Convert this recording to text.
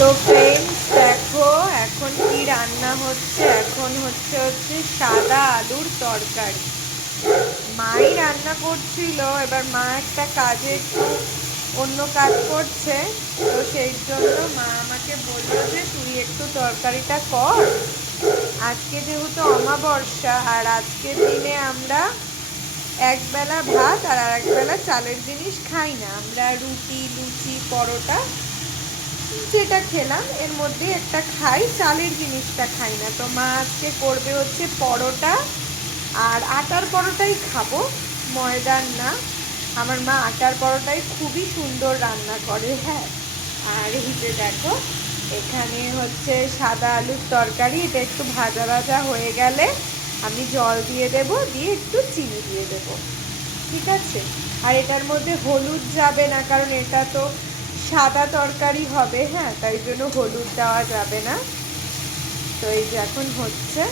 তো फ्रेंड्स देखो এখন কি রান্না হচ্ছে। এখন হচ্ছে সাদা আলুর তরকারি। মাই রান্না করছিল, এবার মা একটা কাজে একটু অন্য কাজ করছে, তো সেই জন্য মা আমাকে বলল যে তুই একটু তরকারিটা কর। আজকে যেহেতু অমাবস্যা আর আজকের দিনে আমরা একবেলা ভাত আর একবেলা চালের জিনিস খাই না, আমরা রুটি লুচি পরোটা যেটা খেলাম এর মধ্যে একটা খাই, চালের জিনিসটা খাই না। তো মা আজকে করবে হচ্ছে পরোটা, আর আটার পরোটাই খাবো, ময়দার না। আমার মা আটার পরোটাই খুবই সুন্দর রান্না করে। হ্যাঁ, আর এই যে দেখো এখানে হচ্ছে সাদা আলুর তরকারি, এটা একটু ভাজা ভাজা হয়ে গেলে আমি জল দিয়ে দেব, দিয়ে একটু চিনি দিয়ে দেব, ঠিক আছে। আর এটার মধ্যে হলুদ যাবে না, কারণ এটা তো সাদা তরকারি হবে, হ্যাঁ, তাই জন্য হলুদ দেওয়া যাবে না। তো এই যে এখন হচ্ছে,